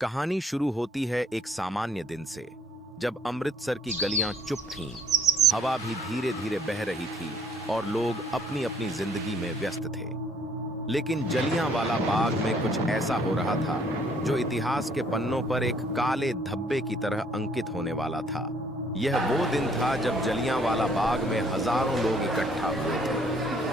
कहानी शुरू होती है एक सामान्य दिन से, जब अमृतसर की गलियां चुप थीं, हवा भी धीरे धीरे बह रही थी और लोग अपनी अपनी जिंदगी में व्यस्त थे। लेकिन जलियांवाला बाग में कुछ ऐसा हो रहा था जो इतिहास के पन्नों पर एक काले धब्बे की तरह अंकित होने वाला था। यह वो दिन था जब जलियांवाला बाग में हजारों लोग इकट्ठा हुए थे।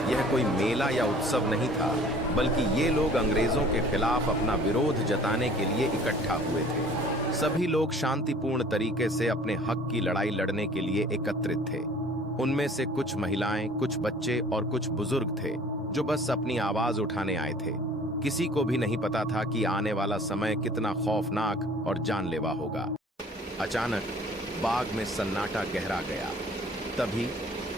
यह कोई मेला या उत्सव नहीं था, बल्कि ये लोग अंग्रेजों के खिलाफ अपना विरोध जताने के लिए इकट्ठा हुए थे। सभी लोग शांतिपूर्ण तरीके से अपने हक की लड़ाई लड़ने के लिए एकत्रित थे। उनमें से कुछ महिलाएं, कुछ बच्चे और कुछ बुजुर्ग थे जो बस अपनी आवाज उठाने आए थे। किसी को भी नहीं पता था कि आने वाला समय कितना खौफनाक और जानलेवा होगा। अचानक बाग में सन्नाटा गहरा गया। तभी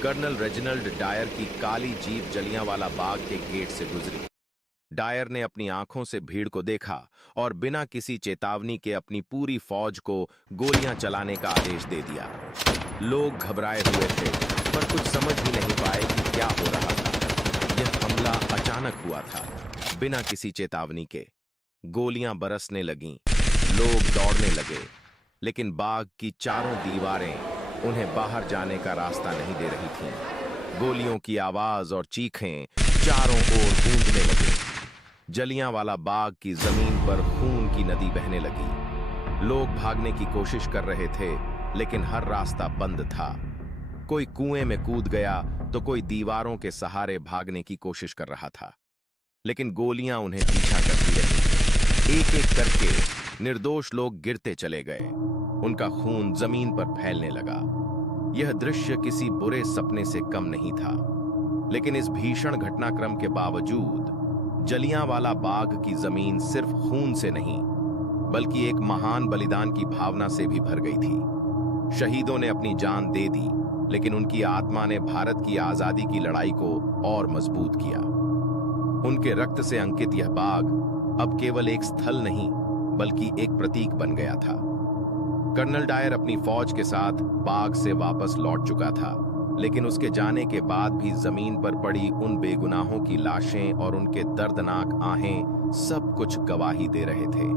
कर्नल रेजिनाल्ड डायर की काली जीप जलियांवाला बाग के गेट से गुजरी। डायर ने अपनी आंखों से भीड़ को देखा और बिना किसी चेतावनी के अपनी पूरी फौज को गोलियां चलाने का आदेश दे दिया। लोग घबराए हुए थे, पर कुछ समझ ही नहीं पाए कि क्या हो रहा था। यह हमला अचानक हुआ था, बिना किसी चेतावनी के। गोलियां बरसने लगीं, लोग दौड़ने लगे, लेकिन बाग की चारों दीवारें उन्हें बाहर जाने का रास्ता नहीं दे रही थीं। गोलियों की आवाज और चीखें चारों ओर गूंजने लगी। जलियांवाला बाग की जमीन पर खून की नदी बहने लगी। लोग भागने की कोशिश कर रहे थे, लेकिन हर रास्ता बंद था। कोई कुएं में कूद गया तो कोई दीवारों के सहारे भागने की कोशिश कर रहा था, लेकिन गोलियां उन्हें पीछा करती रहीं। एक एक करके निर्दोष लोग गिरते चले गए। उनका खून जमीन पर फैलने लगा। यह दृश्य किसी बुरे सपने से कम नहीं था, लेकिन इस भीषण घटनाक्रम के बावजूद जलियांवाला बाग की जमीन सिर्फ खून से नहीं, बल्कि एक महान बलिदान की भावना से भी भर गई थी। शहीदों ने अपनी जान दे दी, लेकिन उनकी आत्मा ने भारत की आजादी की लड़ाई को और मजबूत किया। उनके रक्त से अंकित यह बाग अब केवल एक स्थल नहीं, बल्कि एक प्रतीक बन गया था। कर्नल डायर अपनी फौज के साथ बाग से वापस लौट चुका था, लेकिन उसके जाने के बाद भी जमीन पर पड़ी उन बेगुनाहों की लाशें और उनके दर्दनाक आहें सब कुछ गवाही दे रहे थे।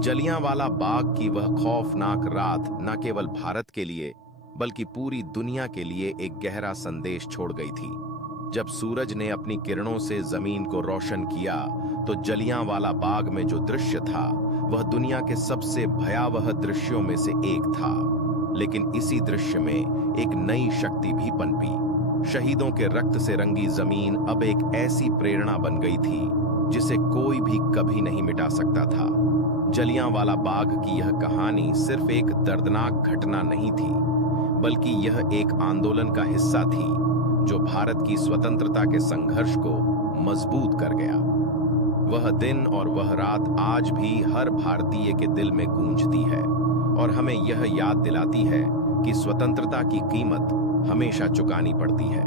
जलियांवाला बाग की वह खौफनाक रात न केवल भारत के लिए, बल्कि पूरी दुनिया के लिए एक गहरा संदेश छोड़ गई थी। जब सूरज ने अपनी किरणों से जमीन को रोशन किया, तो जलियांवाला बाग में जो दृश्य था वह दुनिया के सबसे भयावह दृश्यों में से एक था। लेकिन इसी दृश्य में एक नई शक्ति भी पनपी। शहीदों के रक्त से रंगी जमीन अब एक ऐसी प्रेरणा बन गई थी जिसे कोई भी कभी नहीं मिटा सकता था। जलियांवाला बाग की यह कहानी सिर्फ एक दर्दनाक घटना नहीं थी, बल्कि यह एक आंदोलन का हिस्सा थी जो भारत की स्वतंत्रता के संघर्ष को मजबूत कर गया। वह दिन और वह रात आज भी हर भारतीय के दिल में गूंजती है और हमें यह याद दिलाती है कि स्वतंत्रता की कीमत हमेशा चुकानी पड़ती है।